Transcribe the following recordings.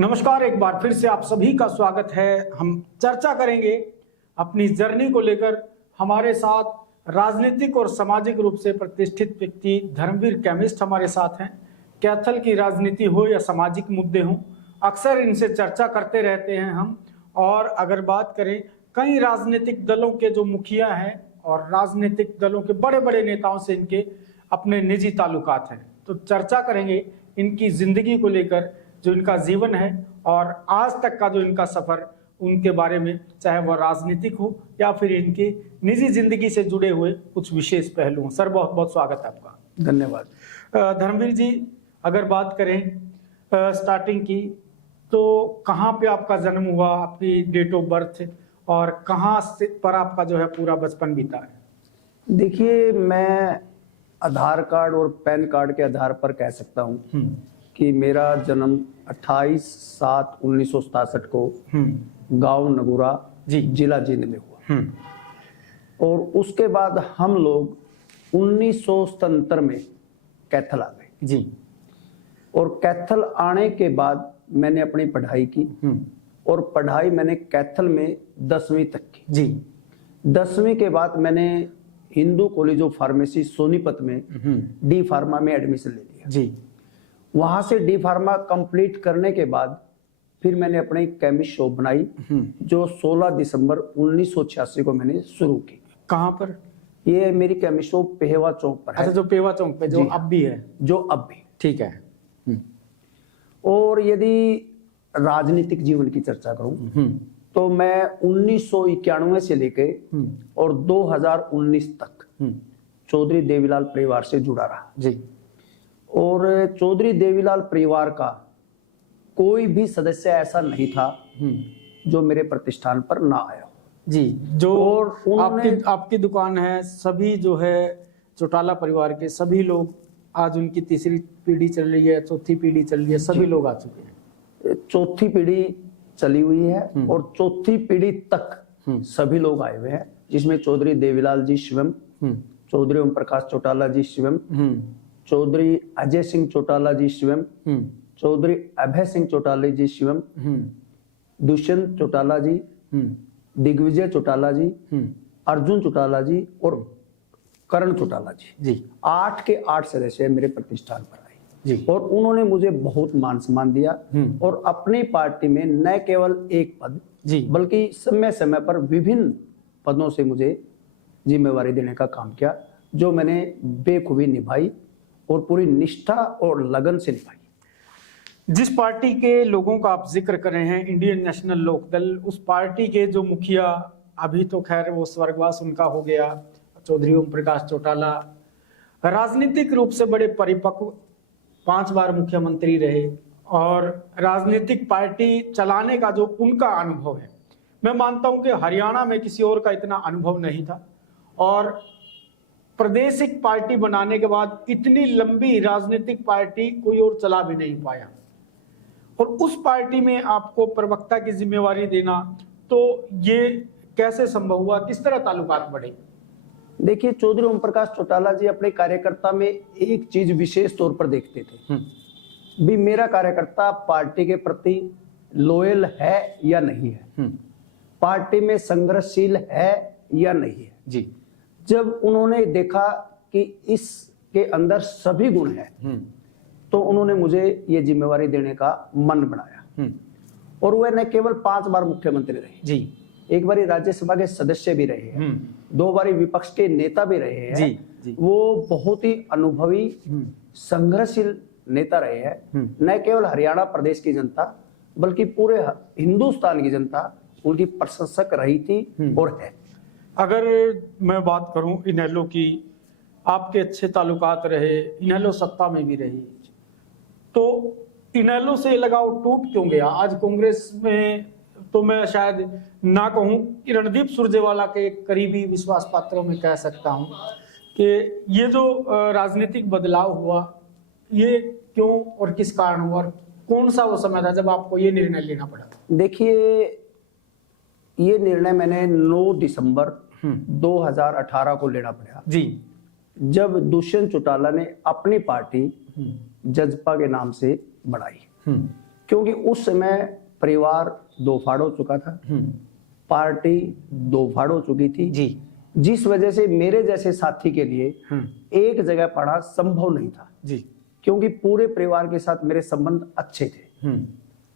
नमस्कार, एक बार फिर से आप सभी का स्वागत है। हम चर्चा करेंगे अपनी जर्नी को लेकर। हमारे साथ राजनीतिक और सामाजिक रूप से प्रतिष्ठित व्यक्ति धर्मवीर केमिस्ट हमारे साथ हैं। कैथल की राजनीति हो या सामाजिक मुद्दे हों, अक्सर इनसे चर्चा करते रहते हैं हम। और अगर बात करें कई राजनीतिक दलों के जो मुखिया हैं और राजनीतिक दलों के बड़े बड़े नेताओं से इनके अपने निजी ताल्लुकात हैं, तो चर्चा करेंगे इनकी जिंदगी को लेकर, जो इनका जीवन है और आज तक का जो इनका सफर, उनके बारे में, चाहे वह राजनीतिक हो या फिर इनकी निजी जिंदगी से जुड़े हुए कुछ विशेष पहलू हों। सर, बहुत बहुत स्वागत है आपका। धन्यवाद। धर्मवीर जी, अगर बात करें स्टार्टिंग की, तो कहाँ पे आपका जन्म हुआ, आपकी डेट ऑफ बर्थ, और कहाँ से पर आपका जो है पूरा बचपन बीता है? देखिए, मैं आधार कार्ड और पैन कार्ड के आधार पर कह सकता हूँ कि मेरा जन्म 28/7/1967 को गांव नगुरा जिला जींद में हुआ। और उसके बाद हम लोग 1977 में कैथल आ गए जी। और कैथल आने के बाद मैंने अपनी पढ़ाई की और पढ़ाई मैंने कैथल में 10वीं तक की जी। 10वीं के बाद मैंने Hindu college of pharmacy Sonipat में डी फार्मा में एडमिशन ले लिया जी। वहां से डी फार्मा कंप्लीट करने के बाद फिर मैंने अपनी केमिस्ट शॉप बनाई, जो 16 दिसंबर 1986 को मैंने शुरू की। कहाँ पर? ये मेरी केमिस्ट शॉप पेहवा चौक पर है। अच्छा, जो पेवा चौक पे, जो अब भी है? जो अब भी। ठीक है। और यदि राजनीतिक जीवन की चर्चा करूं तो मैं 1991 से लेके और 2019 तक चौधरी देवीलाल परिवार से जुड़ा रहा जी। और चौधरी देवीलाल परिवार का कोई भी सदस्य ऐसा नहीं था जो मेरे प्रतिष्ठान पर ना आया जी। जो और आपकी दुकान है, सभी जो है चौटाला परिवार के सभी लोग, आज उनकी तीसरी पीढ़ी चल रही है, चौथी पीढ़ी चल रही है, सभी लोग आ चुके हैं। चौथी पीढ़ी चली हुई है और चौथी पीढ़ी तक सभी लोग आए हुए हैं, जिसमें चौधरी देवीलाल जी शिवम, चौधरी ओम प्रकाश चौटाला जी शिवम, चौधरी अजय सिंह चौटाला जी शिवम, चौधरी अभय सिंह चौटाला जी शिवम, दुष्यंत चौटाला जी, दिग्विजय चौटाला जी, अर्जुन चौटाला जी और करण चौटाला जी। 8 के 8 सदस्य मेरे प्रतिष्ठान पर आए जी। और उन्होंने मुझे बहुत मान सम्मान दिया और अपनी पार्टी में न केवल एक पद जी, बल्कि समय समय पर विभिन्न पदों से मुझे जिम्मेवारी देने का काम किया, जो मैंने बेखूबी निभाई और पूरी निष्ठा और लगन से निभाई। जिस पार्टी के लोगों का आप जिक्र कर रहे हैं, इंडियन नेशनल लोकदल, उस पार्टी के जो मुखिया, अभी तो खैर वो स्वर्गवास उनका हो गया, चौधरी ओम प्रकाश चौटाला, राजनीतिक रूप से बड़े परिपक्व, 5 बार मुख्यमंत्री रहे और राजनीतिक पार्टी चलाने का जो उनका अनुभव है, मैं मानता हूं कि हरियाणा में किसी और का इतना अनुभव नहीं था। और प्रादेशिक पार्टी बनाने के बाद इतनी लंबी राजनीतिक पार्टी कोई और चला भी नहीं पाया, और उस पार्टी में आपको प्रवक्ता की जिम्मेवारी देना, तो ये कैसे संभव हुआ? किस तरह ताल्लुकात बढ़े? देखिए, चौधरी ओम प्रकाश चौटाला जी अपने कार्यकर्ता में एक चीज विशेष तौर पर देखते थे भी मेरा कार्यकर्ता पार्टी के प्रति लॉयल है या नहीं है, पार्टी में संघर्षशील है या नहीं है जी। जब उन्होंने देखा कि इसके अंदर सभी गुण हैं, तो उन्होंने मुझे ये जिम्मेवारी देने का मन बनाया। और वह न केवल 5 बार मुख्यमंत्री रहे जी, एक बारी राज्यसभा के सदस्य भी रहे हैं, 2 बारी विपक्ष के नेता भी रहे हैं जी। वो बहुत ही अनुभवी संघर्षशील नेता रहे हैं। न केवल हरियाणा प्रदेश की जनता बल्कि पूरे हिंदुस्तान की जनता उनकी प्रशंसक रही थी और है। अगर मैं बात करूं इनेलो की, आपके अच्छे ताल्लुकात रहे, इनेलो सत्ता में भी रही, तो इनेलो से लगाव टूट क्यों गया? आज कांग्रेस में तो मैं शायद ना कहूं कि रणदीप सुरजेवाला के करीबी विश्वास पात्रों में कह सकता हूं कि ये जो राजनीतिक बदलाव हुआ, ये क्यों और किस कारण हुआ, और कौन सा वो समय था जब आपको ये निर्णय लेना पड़ा? देखिए, ये निर्णय मैंने 9 दिसंबर 2018 को लेना पड़ा जी, जब दुष्यंत चौटाला ने अपनी पार्टी जजपा के नाम से बढ़ाई। क्योंकि उस समय परिवार दो फाड़ हो चुका था, पार्टी दो फाड़ हो चुकी थी जी। जिस वजह से मेरे जैसे साथी के लिए एक जगह पढ़ना संभव नहीं था जी। क्योंकि पूरे परिवार के साथ मेरे संबंध अच्छे थे,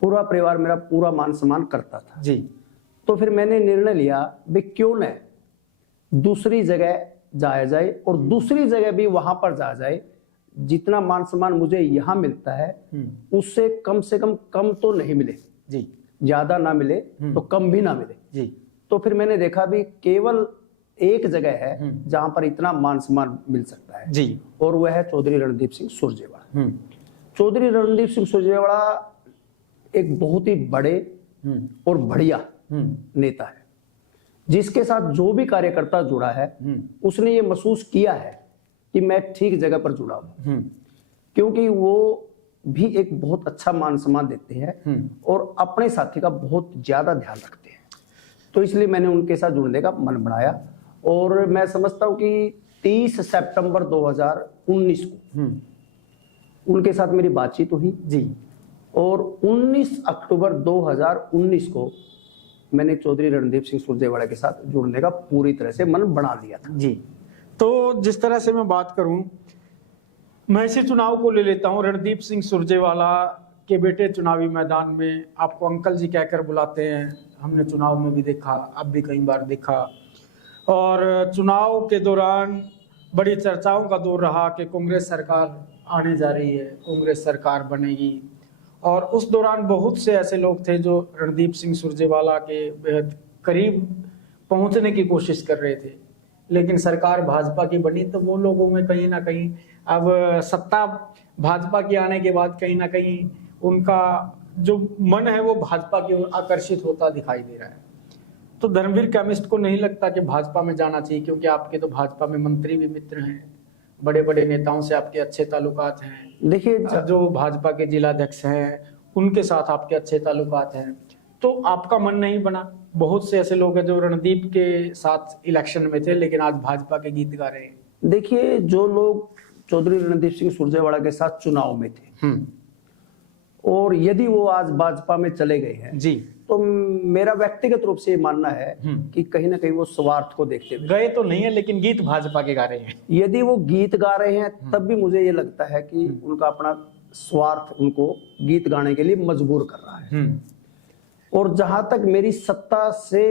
पूरा परिवार मेरा पूरा मान सम्मान करता था जी। तो फिर मैंने निर्णय लिया भी क्यों न दूसरी जगह जाया जाए और दूसरी जगह भी वहां पर जाया जाए, जितना मान सम्मान मुझे यहाँ मिलता है उससे कम से कम तो नहीं मिले जी। ज्यादा ना मिले तो कम भी ना मिले जी। तो फिर मैंने देखा भी केवल एक जगह है जहां पर इतना मान सम्मान मिल सकता है जी। और वह है चौधरी रणदीप सिंह सुरजेवाला। चौधरी रणदीप सिंह सुरजेवाला एक बहुत ही बड़े और बढ़िया नेता है जिसके साथ जो भी कार्यकर्ता जुड़ा है उसने ये महसूस किया है कि मैं ठीक जगह पर जुड़ा हूं, क्योंकि वो भी एक बहुत अच्छा मान सम्मान देते हैं और अपने साथी का बहुत ज्यादा ध्यान रखते हैं। तो इसलिए मैंने उनके साथ जुड़ने का मन बनाया और मैं समझता हूं कि 30 सितंबर 2019 को उनके साथ मेरी बातचीत हुई जी। और 19 अक्टूबर 2019 को मैंने चौधरी रणदीप सिंह सुरजेवाला के साथ जुड़ने का पूरी तरह से मन बना लिया था। जी। तो जिस तरह से मैं बात करूं, मैं इसी चुनाव को ले लेता हूं। रणदीप सिंह सुरजेवाला के बेटे चुनावी मैदान में आपको अंकल जी कहकर बुलाते हैं, हमने चुनाव में भी देखा, अब भी कई बार देखा। और चुनाव के दौरान बड़ी चर्चाओं का दौर रहा कि कांग्रेस सरकार आने जा रही है, कांग्रेस सरकार बनेगी। और उस दौरान बहुत से ऐसे लोग थे जो रणदीप सिंह सुरजेवाला के बेहद करीब पहुंचने की कोशिश कर रहे थे, लेकिन सरकार भाजपा की बनी तो वो लोगों में कहीं ना कहीं अब सत्ता भाजपा की आने के बाद कहीं ना कहीं उनका जो मन है वो भाजपा की ओर आकर्षित होता दिखाई दे रहा है। तो धर्मवीर केमिस्ट को नहीं लगता कि भाजपा में जाना चाहिए, क्योंकि आपके तो भाजपा में मंत्री भी मित्र हैं, बड़े बड़े नेताओं से आपके अच्छे ताल्लुकात हैं। देखिए जो भाजपा के जिलाध्यक्ष हैं उनके साथ आपके अच्छे ताल्लुकात हैं, तो आपका मन नहीं बना। बहुत से ऐसे लोग हैं जो रणदीप के साथ इलेक्शन में थे लेकिन आज भाजपा के गीत गा रहे हैं। देखिए जो लोग चौधरी रणदीप सिंह सुरजेवाला के साथ चुनाव में थे और यदि वो आज भाजपा में चले गए हैं जी, तो मेरा व्यक्तिगत रूप से ये मानना है कि कहीं ना कहीं वो स्वार्थ को देखते हुए गए तो नहीं है लेकिन गीत भाजपा के गा रहे हैं। यदि वो गीत गा रहे हैं तब भी मुझे ये लगता है कि उनका अपना स्वार्थ उनको गीत गाने के लिए मजबूर कर रहा है। और जहां तक मेरी सत्ता से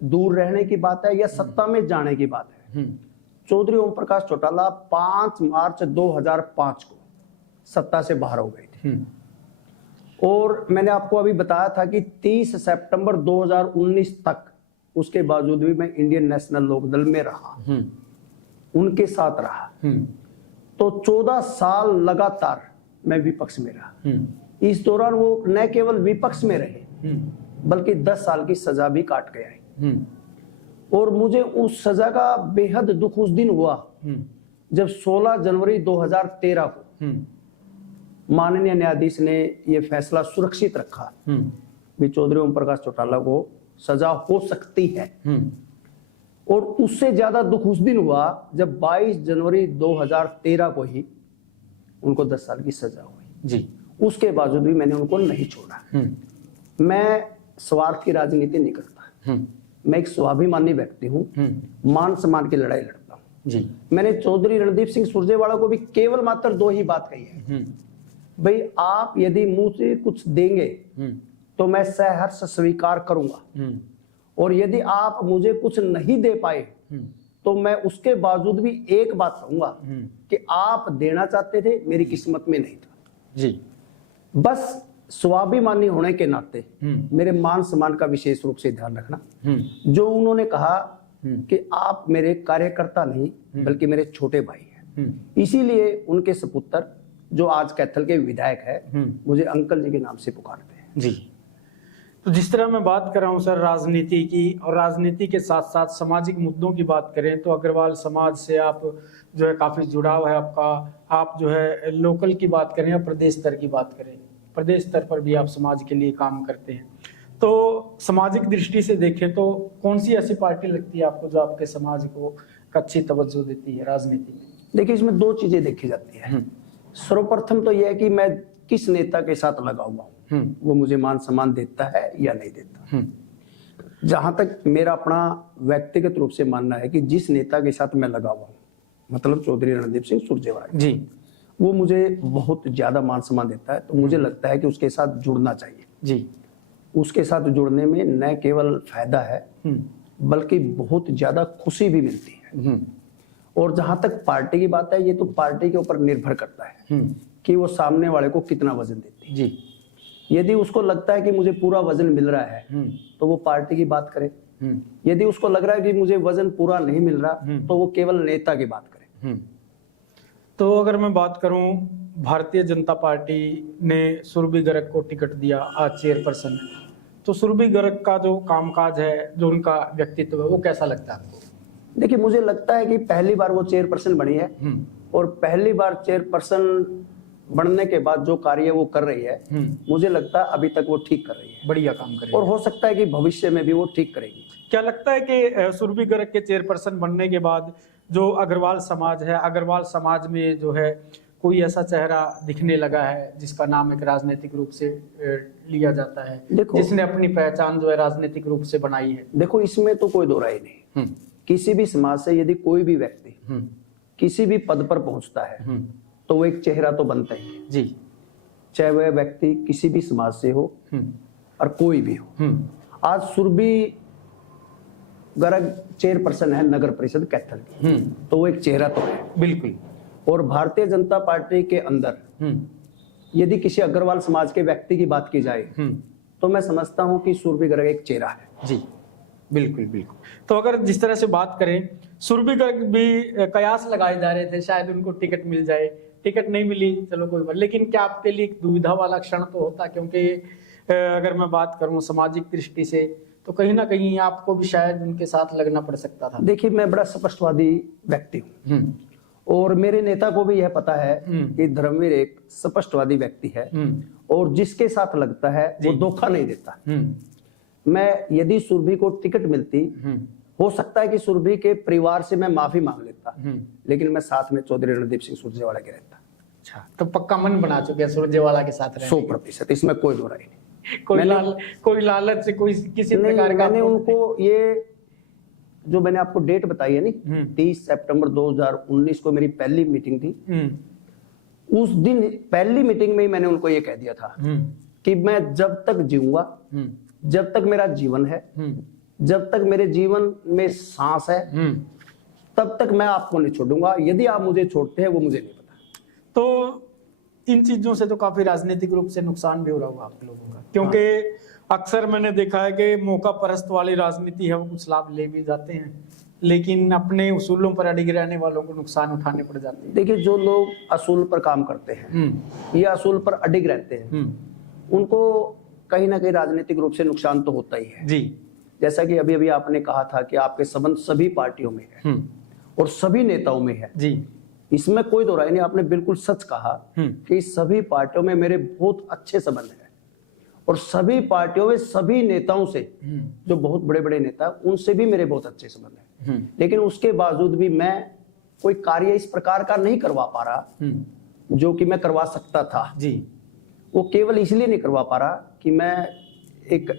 दूर रहने की बात है या सत्ता में जाने की बात है, चौधरी ओम प्रकाश चौटाला 5 मार्च 2005 को सत्ता से बाहर हो गए थे और मैंने आपको अभी बताया था कि 30 सितंबर 2019 तक उसके बावजूद भी मैं इंडियन नेशनल लोकदल में रहा, उनके साथ रहा। तो 14 साल लगातार मैं विपक्ष में रहा। इस दौरान वो न केवल विपक्ष में रहे बल्कि 10 साल की सजा भी काट के आए और मुझे उस सजा का बेहद दुख उस दिन हुआ जब 16 जनवरी 2013 को माननीय न्यायाधीश ने यह फैसला सुरक्षित रखा कि चौधरी ओम प्रकाश चौटाला को सजा हो सकती है। और उससे ज्यादा दुख उस दिन हुआ जब 22 जनवरी 2013 को ही उनको 10 साल की सजा हुई जी। उसके बावजूद भी मैंने उनको नहीं छोड़ा। मैं स्वार्थ की राजनीति नहीं करता, मैं एक स्वाभिमानी व्यक्ति हूँ, मान सम्मान की लड़ाई लड़ता हूँ जी। मैंने चौधरी रणदीप सिंह सुरजेवाला को भी केवल मात्र 2 ही बात कही है, भाई आप यदि मुंह से कुछ देंगे तो मैं सहर्ष स्वीकार करूंगा और यदि आप मुझे कुछ नहीं दे पाए तो मैं उसके बावजूद भी एक बात कहूंगा कि आप देना चाहते थे, मेरी किस्मत में नहीं था जी। बस स्वाभिमानी होने के नाते मेरे मान सम्मान का विशेष रूप से ध्यान रखना। जो उन्होंने कहा कि आप मेरे कार्यकर्ता नहीं बल्कि मेरे छोटे भाई हैं, इसीलिए उनके सपुत्र जो आज कैथल के विधायक है मुझे अंकल जी के नाम से पुकारते हैं जी। तो जिस तरह मैं बात कर रहा हूँ सर राजनीति की, और राजनीति के साथ साथ सामाजिक मुद्दों की बात करें तो अग्रवाल समाज से आप जो है काफी जुड़ाव है आपका। आप जो है लोकल की बात करें या प्रदेश स्तर की बात करें, प्रदेश स्तर पर भी आप समाज के लिए काम करते हैं। तो सामाजिक दृष्टि से देखें तो कौन सी ऐसी पार्टी लगती है आपको जो आपके समाज को अच्छी तवज्जो देती है राजनीति में? देखिए इसमें 2 चीजें देखी जाती है। सर्वप्रथम तो यह है कि मैं किस नेता के साथ लगा हुआ हूँ, वो मुझे मान सम्मान देता है या नहीं देता। जहां तक मेरा अपना व्यक्तिगत रूप से मानना है कि जिस नेता के साथ मैं लगा हुआ हूँ, मतलब चौधरी रणदीप सिंह सुरजेवाला जी, वो मुझे बहुत ज्यादा मान सम्मान देता है, तो मुझे लगता है कि उसके साथ जुड़ना चाहिए जी, उसके साथ जुड़ने में न केवल फायदा है बल्कि बहुत ज्यादा खुशी भी मिलती है। और जहां तक पार्टी की बात है, ये तो पार्टी के ऊपर निर्भर करता है कि वो सामने वाले को कितना वजन देती है। जी, यदि उसको लगता है कि मुझे पूरा वजन मिल रहा है तो वो पार्टी की बात करे। यदि उसको लग रहा है कि मुझे वजन पूरा नहीं मिल रहा तो वो केवल नेता की बात करे। तो अगर मैं बात करूं, भारतीय जनता पार्टी ने सुरभि गर्ग को टिकट दिया आज चेयरपर्सन, तो सुरभि गर्ग का जो कामकाज है, जो उनका व्यक्तित्व है, वो कैसा लगता है आपको? देखिए, मुझे लगता है कि पहली बार वो चेयरपर्सन बनी है और पहली बार चेयरपर्सन बनने के बाद जो कार्य वो कर रही है, मुझे लगता है अभी तक वो ठीक कर रही है, बढ़िया काम करेगी और हो सकता है कि भविष्य में भी वो ठीक करेगी। क्या लगता है कि सुरभि गर्ग के चेयरपर्सन बनने के बाद जो अग्रवाल समाज है, अग्रवाल समाज में जो है कोई ऐसा चेहरा दिखने लगा है जिसका नाम एक राजनीतिक रूप से लिया जाता है, जिसने अपनी पहचान जो है राजनीतिक रूप से बनाई है? देखो, इसमें तो कोई दो राय नहीं। किसी भी समाज से यदि कोई भी व्यक्ति किसी भी पद पर पहुंचता है तो वो एक चेहरा तो बनता ही है जी, चाहे वह व्यक्ति किसी भी समाज से हो और कोई भी हो। आज सुरभि गर्ग चेयरपर्सन है नगर परिषद कैथल की, तो वो एक चेहरा तो है बिल्कुल। और भारतीय जनता पार्टी के अंदर यदि किसी अग्रवाल समाज के व्यक्ति की बात की जाए तो मैं समझता हूं कि सुरभि गर्ग एक चेहरा है। जी, बिल्कुल बिल्कुल। तो अगर जिस तरह से बात करें, सुरभि गर्ग भी कयास लगाए जा रहे थे शायद उनको टिकट मिल जाए, टिकट नहीं मिली, चलो कोई बात, लेकिन क्या आपके लिए एक दुविधा वाला क्षण तो होता? क्योंकि अगर मैं बात करूं सामाजिक दृष्टि से तो कहीं ना कहीं आपको भी शायद उनके साथ लगना पड़ सकता था। देखिए, मैं बड़ा स्पष्टवादी व्यक्ति हूँ और मेरे नेता को भी यह पता है कि धर्मवीर एक स्पष्टवादी व्यक्ति है और जिसके साथ लगता है वो धोखा नहीं देता। मैं यदि सुरभि को टिकट मिलती, हो सकता है कि सुरभि के परिवार से मैं माफी मांग लेता, लेकिन मैं साथ में चौधरी रणदीप सिंह सुरजेवाला के रहता। अच्छा, तो पक्का मन बना चुके सुरजेवाला के साथ रहने? 100%, इसमें कोई दो राय नहीं। कोई लालच से कोई किसी प्रकार का? मैंने उनको ये जो मैंने आपको डेट बताई है नी, 30 सितंबर 2019 को मेरी पहली मीटिंग थी। उस दिन पहली मीटिंग में ही मैंने उनको ये कह दिया था कि मैं जब तक जीऊंगा, जब तक मेरा जीवन है, जब तक मेरे जीवन में सांस है, तब तक मैं आपको नहीं छोड़ूंगा। यदि आप मुझे छोड़ते हैं वो मुझे नहीं पता। तो इन चीजों से तो काफी राजनीतिक रूप से नुकसान भी हो रहा होगा आप लोगों का, क्योंकि अक्सर मैंने देखा है कि मौका परस्त वाली राजनीति है, वो कुछ लाभ ले भी जाते हैं लेकिन अपने उसूलों पर अड़िग रहने वालों को नुकसान उठाने पड़ जाते हैं। देखिए, जो लोग असूल पर काम करते हैं या असूल पर अडिग रहते हैं, उनको कहीं ना कहीं राजनीतिक रूप से नुकसान तो होता ही है। जी, जैसा कि अभी अभी आपने कहा था कि आपके संबंध सभी पार्टियों में है और सभी नेताओं में है। जी, इसमें कोई दो राय नहीं। आपने बिल्कुल सच कहा कि सभी पार्टियों में मेरे बहुत अच्छे संबंध है और सभी पार्टियों में सभी नेताओं से, जो बहुत बड़े बड़े नेता, उनसे भी मेरे बहुत अच्छे संबंध है। लेकिन उसके बावजूद भी मैं कोई कार्य इस प्रकार का नहीं करवा पा रहा जो कि मैं करवा सकता था। जी, वो केवल इसलिए नहीं करवा पा रहा कि मैं एक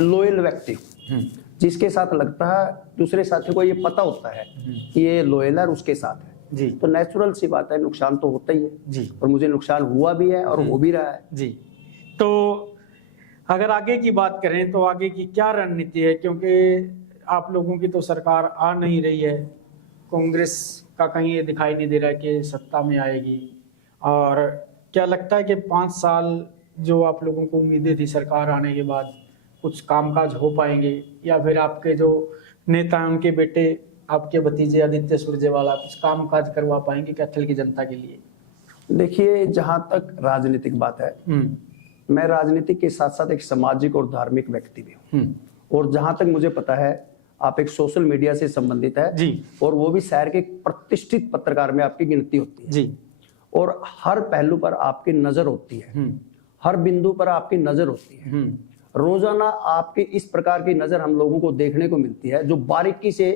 लॉयल व्यक्ति हूं, जिसके साथ लगता है दूसरे साथी को ये पता होता है कि ये लॉयल है और उसके साथ है। जी, तो नेचुरल सी बात है, नुकसान तो होता ही है। जी, और मुझे नुकसान हुआ भी है और हो भी रहा है। जी, तो अगर आगे की बात करें तो आगे की क्या रणनीति है? क्योंकि आप लोगों की तो सरकार आ नहीं रही है, कांग्रेस का कहीं ये दिखाई नहीं दे रहा है कि सत्ता में आएगी, और क्या लगता है कि 5 साल जो आप लोगों को उम्मीदें थी सरकार आने के बाद, कुछ कामकाज हो पाएंगे, या फिर आपके जो नेता हैं उनके बेटे, आपके भतीजे आदित्य सुरजेवाला कुछ कामकाज करवा पाएंगे कैथल की जनता के लिए? देखिए, जहां तक राजनीतिक बात है, मैं राजनीति के साथ साथ एक सामाजिक और धार्मिक व्यक्ति भी हूँ और जहां तक मुझे पता है आप एक सोशल मीडिया से संबंधित है। जी, और वो भी शहर के प्रतिष्ठित पत्रकार में आपकी गिनती होती है। जी, और हर पहलू पर आपकी नजर होती है, हर बिंदु पर आपकी नजर होती है। रोजाना आपकी इस प्रकार की नजर हम लोगों को देखने को मिलती है जो बारीकी से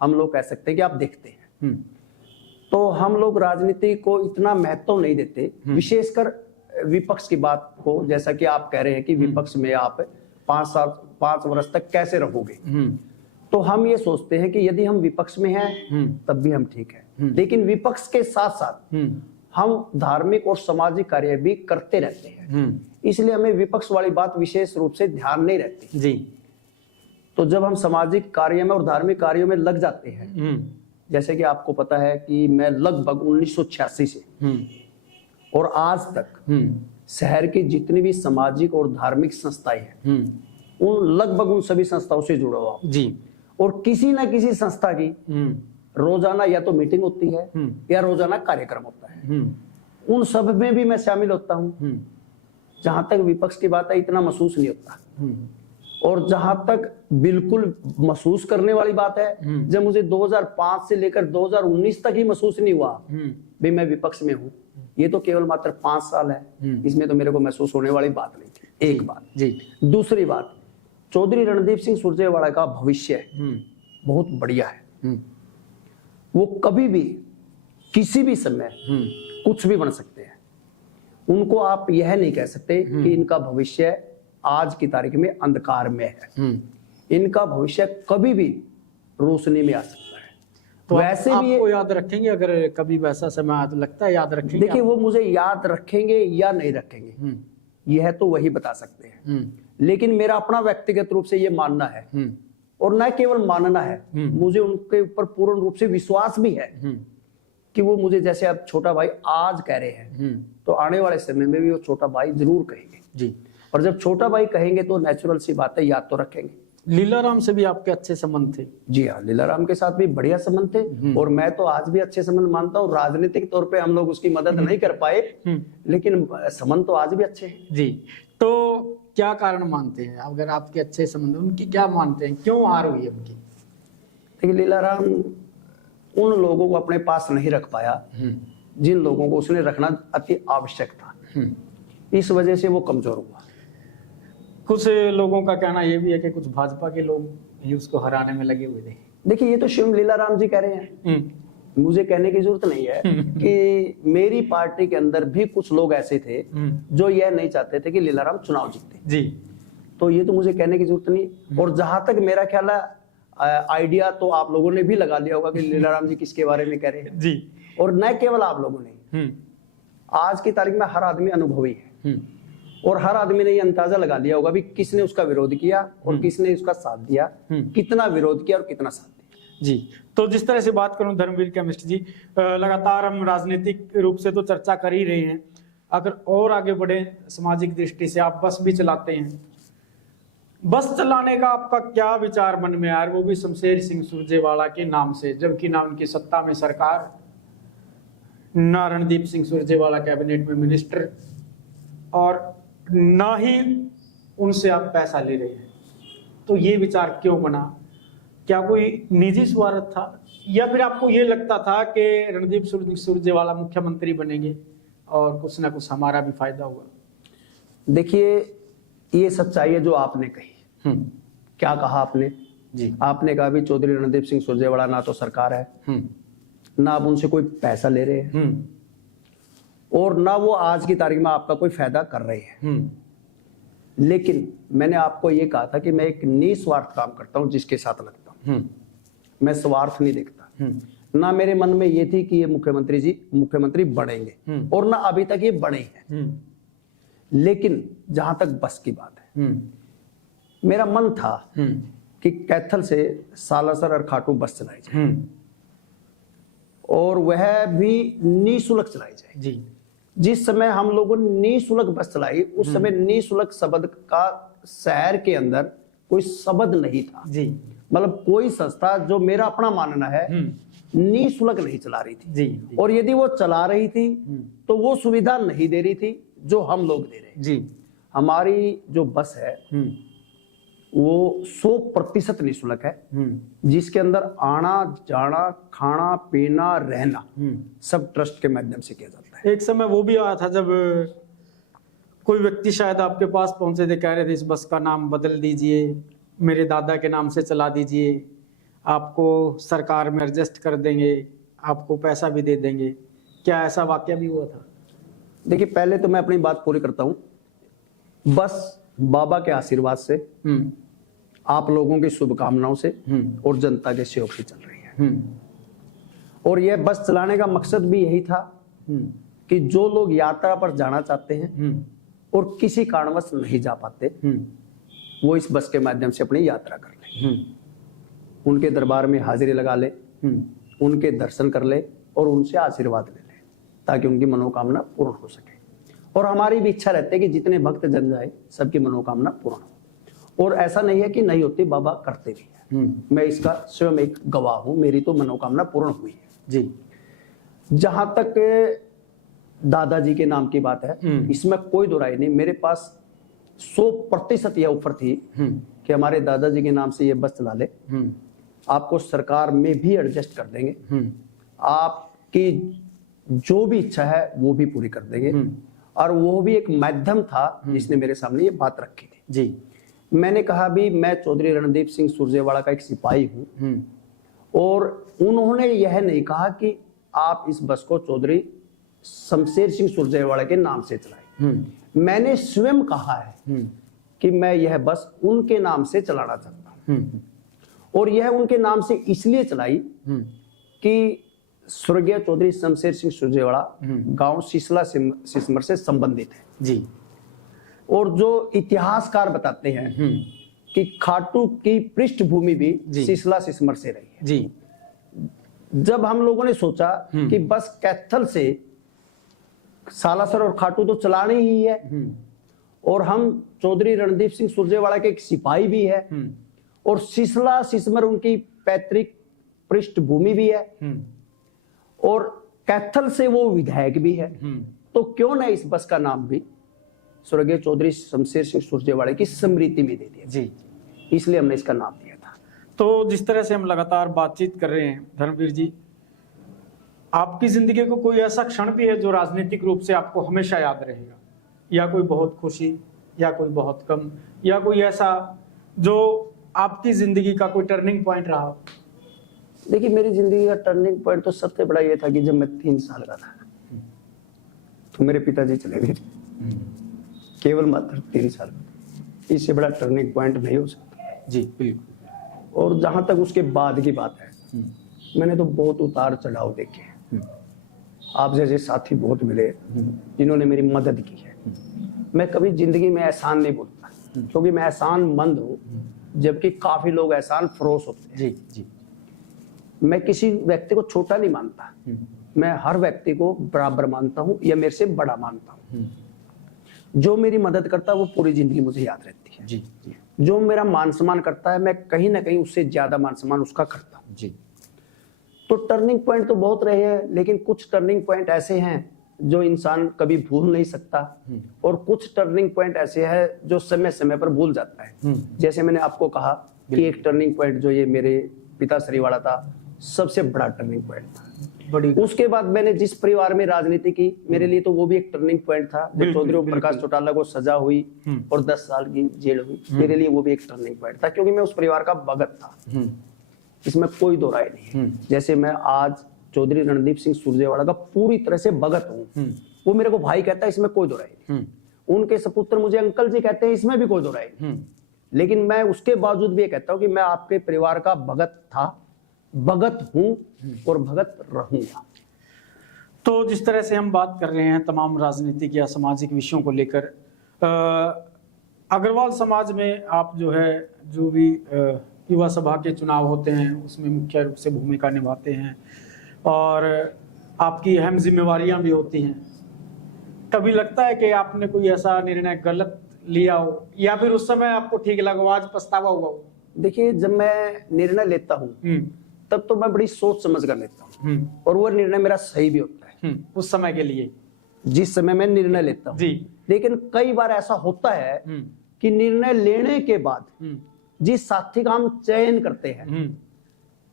हम लोग कह सकते हैं कि आप देखते हैं। तो हम लोग राजनीति को इतना महत्व नहीं देते, विशेषकर विपक्ष की बात को, जैसा कि आप कह रहे हैं कि विपक्ष में आप 5 वर्ष तक कैसे रहोगे, तो हम ये सोचते हैं कि यदि हम विपक्ष में हैं तब भी हम ठीक है, लेकिन विपक्ष के साथ साथ हम धार्मिक और सामाजिक कार्य भी करते रहते हैं, इसलिए हमें विपक्ष वाली बात विशेष रूप से ध्यान नहीं रहती जी। तो जब हम सामाजिक कार्य में और धार्मिक कार्यों में लग जाते हैं, जैसे कि आपको पता है कि मैं लगभग 1986 से और आज तक शहर की जितनी भी सामाजिक और धार्मिक संस्थाएं हैं लगभग उन सभी संस्थाओं से जुड़ा हुआ हूं जी। और किसी ना किसी संस्था की रोजाना या तो मीटिंग होती है या रोजाना कार्यक्रम होता है, उन सब में भी मैं शामिल होता हूं। जहां तक विपक्ष की बात है इतना महसूस नहीं होता, और जहां तक बिल्कुल महसूस करने वाली बात है, जब मुझे 2005 से लेकर 2019 तक ही महसूस नहीं हुआ भी मैं विपक्ष में हूं, ये तो केवल मात्र 5 साल है, इसमें तो मेरे को महसूस होने वाली बात नहीं थी। एक बात जी। दूसरी बात, चौधरी रणदीप सिंह सुरजेवाला का भविष्य बहुत बढ़िया है। वो कभी भी किसी भी समय कुछ भी बन सकते हैं। उनको आप यह नहीं कह सकते कि इनका भविष्य आज की तारीख में अंधकार में है। इनका भविष्य कभी भी रोशनी में आ सकता है। तो वैसे भी आपको याद रखेंगे अगर कभी वैसा समय आए, तो लगता है याद रखेंगे? देखिए, वो मुझे याद रखेंगे या नहीं रखेंगे यह तो वही बता सकते हैं, लेकिन मेरा अपना व्यक्तिगत रूप से ये मानना है, और न केवल मानना है, मुझे उनके ऊपर पूर्ण रूप से विश्वास भी है कि वो मुझे जैसे अब छोटा भाई आज कह रहे हैं, तो आने वाले समय में भी वो छोटा भाई जरूर कहेंगे जी। और जब छोटा भाई कहेंगे तो नेचुरल सी बात है, याद तो रखेंगे। लीलाराम से भी आपके अच्छे संबंध थे? जी हाँ, लीलाराम के साथ भी बढ़िया संबंध थे, और मैं तो आज भी अच्छे संबंध मानता हूँ। राजनीतिक तौर पे हम लोग उसकी मदद नहीं कर पाए, लेकिन संबंध तो आज भी अच्छे हैं। जी। तो क्या कारण मानते हैं अगर आपके अच्छे संबंध, उनकी क्या मानते हैं, क्यों हार हुई है उनकी? देखिए, लीलाराम उन लोगों को अपने पास नहीं रख पाया जिन लोगों को उसने रखना अति आवश्यक था, इस वजह से वो कमजोर हुआ। कुछ लोगों का कहना यह भी है कि कुछ भाजपा के लोग ही उसको हराने में लगे हुए थे। देखिए, ये तो स्वयं लीलाराम जी कह रहे हैं, मुझे कहने की जरूरत नहीं है कि मेरी पार्टी के अंदर भी कुछ लोग ऐसे थे जो यह नहीं चाहते थे कि लीलाराम चुनाव जीते जी। तो ये तो मुझे कहने की जरूरत नहीं। और जहां तक मेरा ख्याल है, आइडिया तो आप लोगों ने भी लगा लिया होगा कि लीलाराम जी किसके बारे में कह रहे हैं जी। और न केवल आप लोगों ने, आज की तारीख में हर आदमी अनुभवी है और हर आदमी ने ये अंदाजा लगा लिया होगा भी किसने उसका विरोध किया और किसने उसका साथ दिया, कितना विरोध किया और कितना साथ दिया। जी। तो जिस तरह से बात करूं धर्मवीर केमिस्ट जी, लगातार हम राजनीतिक रूप से तो चर्चा कर ही रहे हैं, अगर और आगे बढ़े सामाजिक दृष्टि से, आप बस भी चलाते हैं, बस चलाने का आपका क्या विचार मन में आया, वो भी शमशेर सिंह सुरजेवाला के नाम से, जबकि ना उनकी सत्ता में सरकार, ना रणदीप सिंह सुरजेवाला कैबिनेट में मिनिस्टर, और ना ही उनसे आप पैसा ले रहे हैं, तो ये विचार क्यों बना? क्या कोई निजी स्वार्थ था, या फिर आपको ये लगता था कि रणदीप सुरजेवाला मुख्यमंत्री बनेंगे और कुछ ना कुछ हमारा भी फायदा होगा? देखिए, ये सच्चाई है जो आपने कही। क्या कहा आपने जी? आपने कहा भी चौधरी रणदीप सिंह सुरजेवाला ना तो सरकार है, ना आप उनसे कोई पैसा ले रहे हैं, और ना वो आज की तारीख में आपका कोई फायदा कर रहे हैं। लेकिन मैंने आपको ये कहा था कि मैं एक निस्वार्थ काम करता हूं जिसके साथ लगता हूं, मैं स्वार्थ नहीं देखता। ना मेरे मन में ये थी कि ये मुख्यमंत्री बनेंगे, और ना अभी तक ये बने हैं। लेकिन जहां तक बस की बात है, मेरा मन था कि कैथल से सालासर और खाटू बस चलाई जाए, और वह भी निःशुल्क चलाई जाए। जी। जिस समय हम लोगों ने निःशुल्क बस चलाई, उस समय निःशुल्क शब्द का शहर के अंदर कोई शब्द नहीं था। जी। मतलब कोई संस्था, जो मेरा अपना मानना है, निःशुल्क नहीं चला रही थी। जी। और यदि वो चला रही थी तो वो सुविधा नहीं दे रही थी जो हम लोग दे रहे हैं। जी। हमारी जो बस है वो 100% निःशुल्क है, जिसके अंदर आना जाना, खाना पीना, रहना सब ट्रस्ट के माध्यम से किया जाता है। एक समय वो भी आया था जब कोई व्यक्ति शायद आपके पास पहुंचे थे, कह रहे थे इस बस का नाम बदल दीजिए, मेरे दादा के नाम से चला दीजिए, आपको सरकार में एडजस्ट कर देंगे, आपको पैसा भी दे देंगे। क्या ऐसा वाकया भी हुआ था? देखिए, पहले तो मैं अपनी बात पूरी करता हूँ। बस बाबा के आशीर्वाद से, आप लोगों की शुभकामनाओं से और जनता के सहयोग से चल रही है। और यह बस चलाने का मकसद भी यही था कि जो लोग यात्रा पर जाना चाहते हैं और किसी कारणवश नहीं जा पाते, वो इस बस के माध्यम से अपनी यात्रा कर ले, उनके दरबार में हाजिरी लगा ले, उनके दर्शन कर ले और उनसे आशीर्वाद ले ले, ताकि उनकी मनोकामना पूर्ण हो सके। और हमारी भी इच्छा रहती है कि जितने भक्त जन जाए सबकी मनोकामना पूर्ण हो। और ऐसा नहीं है कि नहीं होती, बाबा करते भी है। मैं इसका स्वयं एक गवाह हूं, मेरी तो मनोकामना पूर्ण हुई है जी। जहां तक दादाजी के नाम की बात है, इसमें कोई दो राय नहीं। मेरे पास 100% यह ऑफर थी कि हमारे दादाजी के नाम से ये बस चला ले, आपको सरकार में भी एडजस्ट कर देंगे, आपकी जो भी इच्छा है वो भी पूरी कर देंगे। और वो भी एक माध्यम था जिसने मेरे सामने ये बात रखी थी जी। मैंने कहा भी मैं चौधरी रणदीप सिंह सुरजेवाला का एक सिपाही हूं, और उन्होंने यह नहीं कहा कि आप इस बस को चौधरी शमशेर सिंह सुरजेवाला के नाम से चलाएं। मैंने स्वयं कहा है कि मैं यह बस उनके नाम से चलाना चाहता हूं, और यह उनके नाम से इसलिए चलाई कि स्वर्गीय चौधरी शमशेर सिंह सुरजेवाला गांव सिसला सिसमर से संबंधित है जी। और जो इतिहासकार बताते हैं कि खाटू की पृष्ठभूमि भी सिसला सिसमर से रही है जी। जब हम लोगों ने सोचा कि बस कैथल से सालासर और खाटू तो चलानी ही है, और हम चौधरी रणदीप सिंह सुरजेवाला के एक सिपाही भी है, और सिसला सिसमर उनकी पैतृक पृष्ठभूमि भी है, और कैथल से वो विधायक भी है, तो क्यों ना इस बस का नाम भी स्वर्गीय चौधरी शमशेर सिंह सुरजेवाला की स्मृति में दे दिया जी। इसलिए हमने इसका नाम दिया था। तो जिस तरह से हम लगातार बातचीत कर रहे हैं धर्मवीर जी, आपकी जिंदगी को कोई ऐसा क्षण भी है जो राजनीतिक रूप से आपको हमेशा याद रहेगा, या कोई बहुत खुशी, या कोई बहुत कम, या कोई ऐसा जो आपकी जिंदगी का कोई टर्निंग पॉइंट रहा? देखिए, मेरी जिंदगी का टर्निंग पॉइंट तो सबसे बड़ा ये था कि जब मैं 3 साल का था तो मेरे पिताजी चले गए, केवल मात्र 3 साल का। इससे बड़ा टर्निंग पॉइंट नहीं हो सकता जी, बिल्कुल। और जहां तक उसके बाद की बात है, मैंने तो बहुत उतार चढ़ाव देखे हैं। आप जैसे साथी बहुत मिले जिन्होंने मेरी मदद की है। मैं कभी जिंदगी में एहसान नहीं बोलता, क्योंकि मैं एहसान मंद हूँ, जबकि काफी लोग एहसान फरोश होते हैं जी जी। मैं किसी व्यक्ति को छोटा नहीं मानता, मैं हर व्यक्ति को बराबर मानता हूँ या मेरे से बड़ा मानता हूँ। जो मेरी मदद करता है वो पूरी जिंदगी मुझे याद रहती है जी। जो मेरा मान सम्मान करता है, मैं कहीं ना कहीं उससे ज्यादा मान सम्मान उसका करता हूँ जी। तो टर्निंग पॉइंट तो बहुत रहे हैं, लेकिन कुछ टर्निंग पॉइंट ऐसे हैं जो इंसान कभी भूल नहीं सकता, और कुछ टर्निंग पॉइंट ऐसे हैं जो समय समय पर भूल जाता है। जैसे मैंने आपको कहा कि एक टर्निंग पॉइंट जो ये मेरे पिताश्री वाला था, सबसे बड़ा टर्निंग पॉइंट था। बड़ी उसके बाद मैंने जिस परिवार में राजनीति की, मेरे लिए तो वो भी एक टर्निंग पॉइंट था। जब चौधरी ओम प्रकाश चौटाला को सजा हुई और 10 साल की जेल हुई, मेरे लिए वो भी एक टर्निंग पॉइंट था, क्योंकि मैं उस परिवार का भगत था, इसमें कोई दो राय नहीं है। जैसे मैं आज चौधरी रणदीप सिंह सुरजेवाला का पूरी तरह से भगत हूँ, वो मेरे को भाई कहता है, इसमें कोई दो राय नहीं। उनके सपुत्र मुझे अंकल जी कहते हैं, इसमें भी कोई दो राय नहीं। लेकिन मैं उसके बावजूद भी ये कहता हूँ कि मैं आपके परिवार का भगत था, भगत हूं और भगत रहूंगा। तो जिस तरह से हम बात कर रहे हैं तमाम राजनीतिक या सामाजिक विषयों को लेकर, अग्रवाल समाज में आप जो है, जो भी युवा सभा के चुनाव होते हैं उसमें मुख्य रूप से भूमिका निभाते हैं, और आपकी अहम जिम्मेवारियां भी होती हैं। कभी लगता है कि आपने कोई ऐसा निर्णय गलत लिया हो, या फिर उस समय आपको ठीक लगा हो, आज पछतावा हुआ हो? देखिए, जब मैं निर्णय लेता हूँ तब तो मैं बड़ी सोच समझ कर लेता हूँ, और वो निर्णय मेरा सही भी होता है उस समय के लिए, जिस समय मैं निर्णय लेता हूँ जी। लेकिन कई बार ऐसा होता है कि निर्णय लेने के बाद जिस साथी का हम चयन करते हैं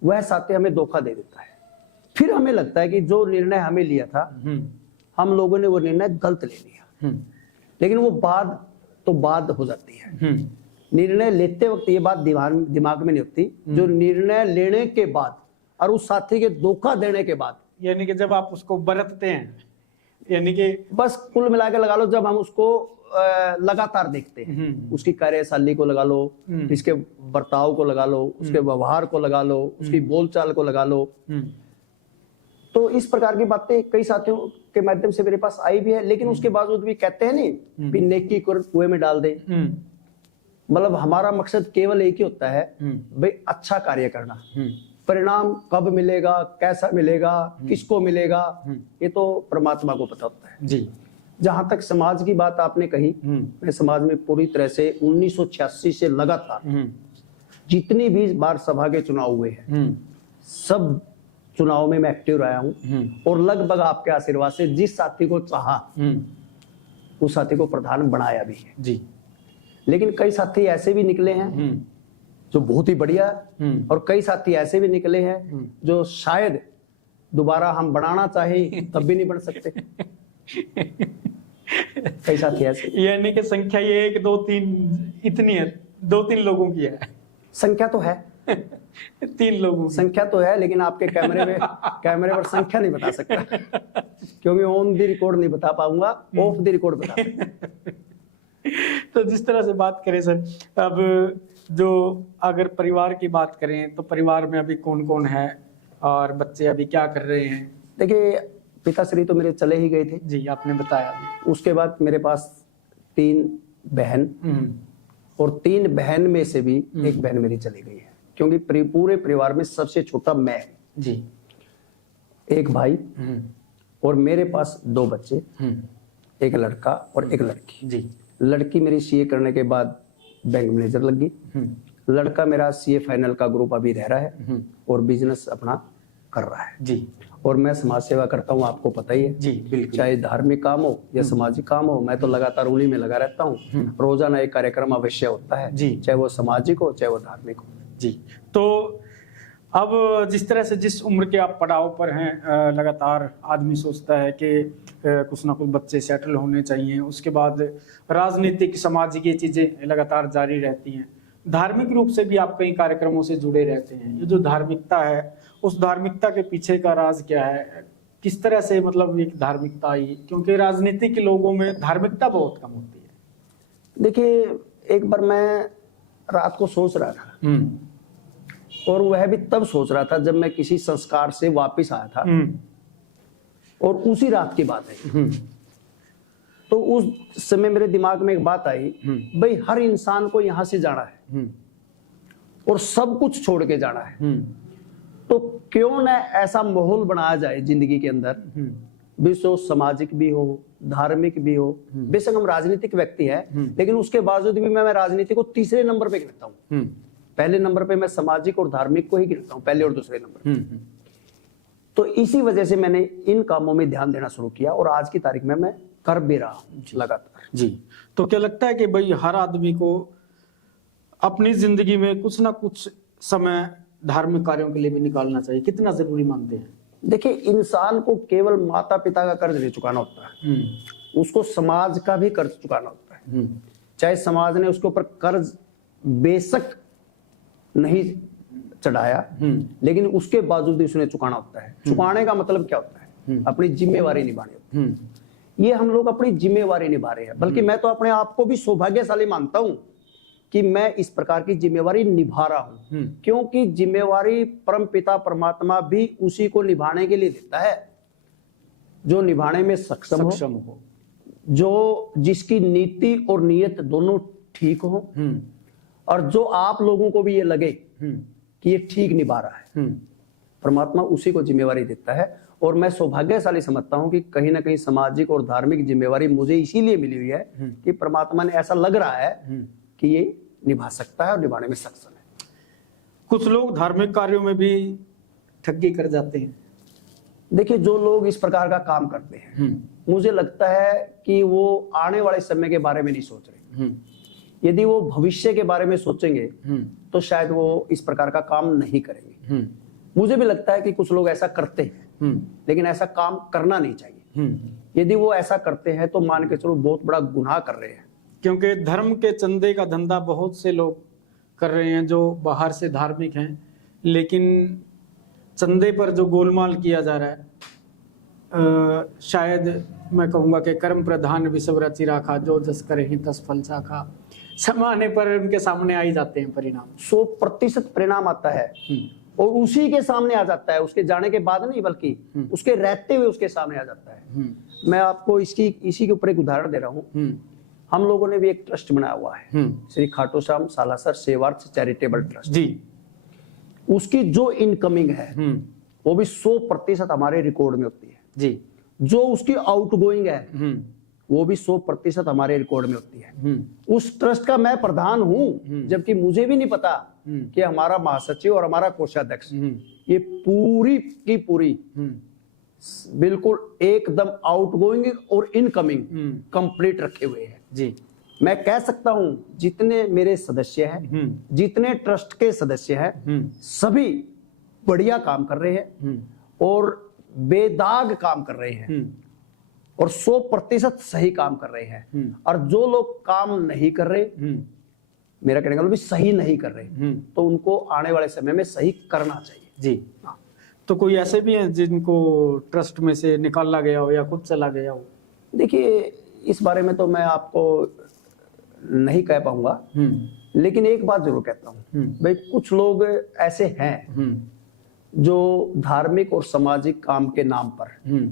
वह साथी हमें धोखा दे देता है। फिर हमें लगता है कि जो निर्णय हमें लिया था, हम लोगों ने वो निर्णय गलत ले लिया। लेकिन वो बात हो जाती है। निर्णय लेते वक्त ये बात दिमाग में नहीं होती, जो निर्णय लेने के बाद और उस साथी के धोखा देने के बाद, यानी कि जब आप उसको बरतते हैं, यानी कि बस कुल मिला के लगा लो, जब हम उसको लगातार देखते हैं, उसकी कार्यशैली को लगा लो, इसके बर्ताव को लगा लो, उसके व्यवहार को लगा लो, उसकी बोलचाल को लगा लो, तो इस प्रकार की बातें कई साथियों के माध्यम से मेरे पास आई भी है। लेकिन उसके बावजूद भी कहते हैं नहीं भी नेकी को कुएं में डाल दे, मतलब हमारा मकसद केवल एक ही होता है भाई अच्छा कार्य करना। परिणाम कब मिलेगा, कैसा मिलेगा, किसको मिलेगा, ये तो परमात्मा को पता होता है जी। जहां तक समाज की बात आपने कही, मैं समाज में पूरी तरह से 1986 से लगातार जितनी भी बार सभा के चुनाव हुए हैं, सब चुनाव में मैं एक्टिव रहा हूं और लगभग आपके आशीर्वाद से जिस साथी को चाहा उस साथी को प्रधान बनाया भी है जी। लेकिन कई साथी ऐसे भी निकले हैं जो बहुत ही बढ़िया, और कई साथी ऐसे भी निकले हैं जो शायद दोबारा हम बनाना चाहें तब भी नहीं बन सकते। कई साथी ऐसे, यानी कि संख्या ये 1 2 3 इतनी है, 2-3 लोगों की है। संख्या तो है 3 लोगों की संख्या तो है, लेकिन आपके कैमरे पर संख्या नहीं बता सकता क्योंकि ऑन द रिकॉर्ड नहीं बता पाऊंगा, ऑफ द रिकॉर्ड बता सकता। तो जिस तरह से बात करें सर, अब जो अगर परिवार की बात करें तो परिवार में अभी कौन कौन है और बच्चे अभी क्या कर रहे हैं? देखिए पिताश्री तो मेरे चले ही गए थे जी, आपने बताया अभी। उसके बाद मेरे पास 3 बहन, और 3 बहन में से भी एक बहन मेरी चली गई है, क्योंकि पूरे परिवार में सबसे छोटा मैं जी। एक भाई और मेरे पास 2 बच्चे, एक लड़का और एक लड़की जी। लड़की मेरी सीए करने के बाद बैंक मैनेजर लग गई, लड़का मेरा सीए फाइनल का ग्रुप अभी रह रहा है और बिजनेस अपना कर रहा है जी। और मैं समाज सेवा करता हूँ, आपको पता ही है जी बिल्कुल। चाहे धार्मिक काम हो या सामाजिक काम हो, मैं तो लगातार उन्हीं में लगा रहता हूँ। रोजाना एक कार्यक्रम अवश्य होता है जी। चाहे वो सामाजिक हो चाहे वो धार्मिक हो जी। तो अब जिस तरह से जिस उम्र के आप पड़ाव पर हैं, लगातार आदमी सोचता है कि कुछ ना कुछ बच्चे सेटल होने चाहिए, उसके बाद राजनीतिक सामाजिक ये चीज़ें लगातार जारी रहती हैं, धार्मिक रूप से भी आप कई कार्यक्रमों से जुड़े रहते हैं। ये जो धार्मिकता है, उस धार्मिकता के पीछे का राज क्या है? किस तरह से मतलब एक धार्मिकता आई? क्योंकि राजनीति के लोगों में धार्मिकता बहुत कम होती है। देखिए एक बार मैं रात को सोच रहा था, और वह भी तब सोच रहा था जब मैं किसी संस्कार से वापस आया था, और उसी रात की बात है। तो उस समय मेरे दिमाग में एक बात आई, भाई हर इंसान को यहां से जाना है और सब कुछ छोड़ के जाना है, तो क्यों न ऐसा माहौल बनाया जाए जिंदगी के अंदर, विश्व सामाजिक भी हो, धार्मिक भी हो। बेशक हम राजनीतिक व्यक्ति हैं, लेकिन उसके बावजूद भी मैं राजनीति को तीसरे नंबर पे गिनता हूँ। पहले नंबर पे मैं सामाजिक और धार्मिक को ही गिनता हूँ, पहले और दूसरे नंबर। तो इसी वजह से मैंने इन कामों में ध्यान देना शुरू किया और आज की तारीख में मैं कर भी रहा हूँ लगातार। जी। तो क्या लगता है कि भाई हर आदमी को अपनी जिंदगी में कुछ ना कुछ समय धार्मिक कार्यों के लिए भी निकालना चाहिए? कितना जरूरी मानते हैं? देखिए इंसान को केवल माता पिता का कर्ज नहीं चुकाना होता है, उसको समाज का भी कर्ज चुकाना होता है। चाहे समाज ने उसके ऊपर कर्ज बेशक नहीं चढ़ाया, लेकिन उसके बावजूद उसने चुकाना होता है। चुकाने का मतलब क्या होता है? अपनी जिम्मेवारी निभानी होती है। ये हम लोग अपनी जिम्मेवारी निभा रहे हैं, बल्कि मैं तो अपने आप को भी सौभाग्यशाली मानता हूं कि मैं इस प्रकार की जिम्मेवारी निभा रहा हूं, क्योंकि जिम्मेवारी परम पिता परमात्मा भी उसी को निभाने के लिए देता है जो निभाने में सक्षम हो, जो जिसकी नीति और नियत दोनों ठीक हो, और जो आप लोगों को भी ये लगे कि ये ठीक निभा रहा है। परमात्मा उसी को जिम्मेवारी देता है, और मैं सौभाग्यशाली समझता हूं कि कहीं ना कहीं सामाजिक और धार्मिक जिम्मेवारी मुझे इसीलिए मिली हुई है कि परमात्मा ने ऐसा लग रहा है कि ये निभा सकता है और निभाने में सक्षम है। कुछ लोग धार्मिक कार्यों में भी ठगी कर जाते हैं। देखिए जो लोग इस प्रकार का काम करते हैं, मुझे लगता है कि वो आने वाले समय के बारे में नहीं सोच रहे। यदि वो भविष्य के बारे में सोचेंगे तो शायद वो इस प्रकार का काम नहीं करेंगे। मुझे भी लगता है कि कुछ लोग ऐसा करते हैं, लेकिन ऐसा काम करना नहीं चाहिए। यदि वो ऐसा करते हैं तो मान के चलो बहुत बड़ा गुनाह कर रहे हैं, क्योंकि धर्म के चंदे का धंधा बहुत से लोग कर रहे हैं जो बाहर से धार्मिक हैं, लेकिन चंदे पर जो गोलमाल किया जा रहा है शायद मैं कहूँगा कि कर्म प्रधान विषव रचि राखा, जो जस करे ही तस फल चाखा। समय आने पर उनके सामने आ ही जाते हैं परिणाम। 100% परिणाम आता है और उसी के सामने आ जाता है, उसके जाने के बाद नहीं बल्कि उसके रहते हुए उसके सामने आ जाता है। मैं आपको इसी के ऊपर एक उदाहरण दे रहा हूँ। हम लोगों ने भी एक ट्रस्ट बनाया हुआ है, श्री खाटू श्याम सालासर सेवार्थ चैरिटेबल ट्रस्ट जी। उसकी जो इनकमिंग है वो भी 100% हमारे रिकॉर्ड में होती है जी। जो उसकी आउटगोइंग है वो भी 100% हमारे रिकॉर्ड में होती है। उस ट्रस्ट का मैं प्रधान हूं, जबकि मुझे भी नहीं पता कि हमारा महासचिव और हमारा कोषाध्यक्ष ये पूरी की पूरी बिल्कुल एकदम आउटगोइंग और इनकमिंग कंप्लीट रखे हुए हैं जी। मैं कह सकता हूं जितने मेरे सदस्य हैं, जितने ट्रस्ट के सदस्य हैं, सभी बढ़िया काम कर रहे हैं और बेदाग काम कर रहे हैं और 100% सही काम कर रहे हैं। और जो लोग काम नहीं कर रहे, मेरा कहने का मतलब सही नहीं कर रहे, तो उनको आने वाले समय में सही करना चाहिए जी। हाँ। तो कोई ऐसे भी हैं जिनको ट्रस्ट में से निकाला गया हो या खुद चला गया हो? देखिए, इस बारे में तो मैं आपको नहीं कह पाऊंगा, लेकिन एक बात जरूर कहता हूं भाई, कुछ लोग ऐसे हैं जो धार्मिक और सामाजिक काम के नाम पर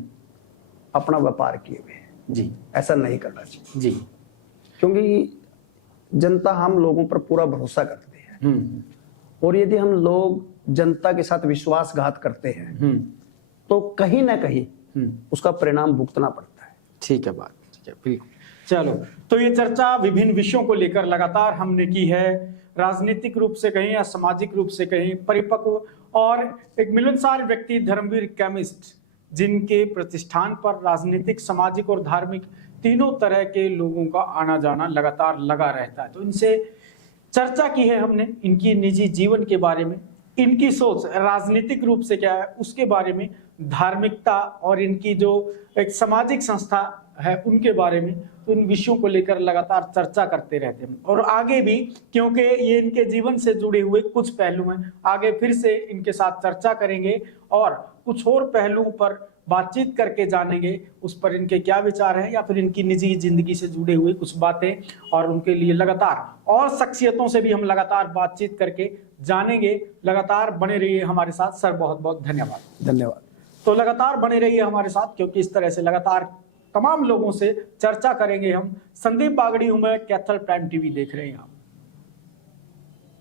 अपना व्यापार किए हुए हैं जी। ऐसा नहीं करना चाहिए जी, क्योंकि जनता हम लोगों पर पूरा भरोसा करती है और यदि हम लोग जनता के साथ विश्वासघात करते हैं तो कहीं ना कहीं उसका परिणाम भुगतना पड़ता है। ठीक है, बात ठीक है, बिल्कुल। चलो, तो ये चर्चा विभिन्न विषयों को लेकर लगातार हमने की है, राजनीतिक रूप से कहीं या सामाजिक रूप से कहीं परिपक्व और एक मिलनसार व्यक्ति धर्मवीर केमिस्ट, जिनके प्रतिष्ठान पर राजनीतिक, सामाजिक और धार्मिक तीनों तरह के लोगों का आना जाना लगातार लगा रहता है। तो इनसे चर्चा की है हमने, इनकी निजी जीवन के बारे में, इनकी सोच राजनीतिक रूप से क्या है उसके बारे में, धार्मिकता और इनकी जो एक सामाजिक संस्था है उनके बारे में। तो इन विषयों को लेकर लगातार चर्चा करते रहते हैं और आगे भी, क्योंकि ये इनके जीवन से जुड़े हुए कुछ पहलू हैं, आगे फिर से इनके साथ चर्चा करेंगे और कुछ और पहलुओं पर बातचीत करके जानेंगे उस पर इनके क्या विचार हैं या फिर इनकी निजी जिंदगी से जुड़े हुए कुछ बातें, और उनके लिए लगातार और शख्सियतों से भी हम लगातार बातचीत करके जानेंगे। लगातार बने रहिए हमारे साथ। सर, बहुत बहुत धन्यवाद। धन्यवाद। तो लगातार बने रहिए हमारे साथ, क्योंकि इस तरह से लगातार तमाम लोगों से चर्चा करेंगे हम। संदीप बागड़ी हूं मैं, कैथल प्राइम टीवी देख रहे हैं आप।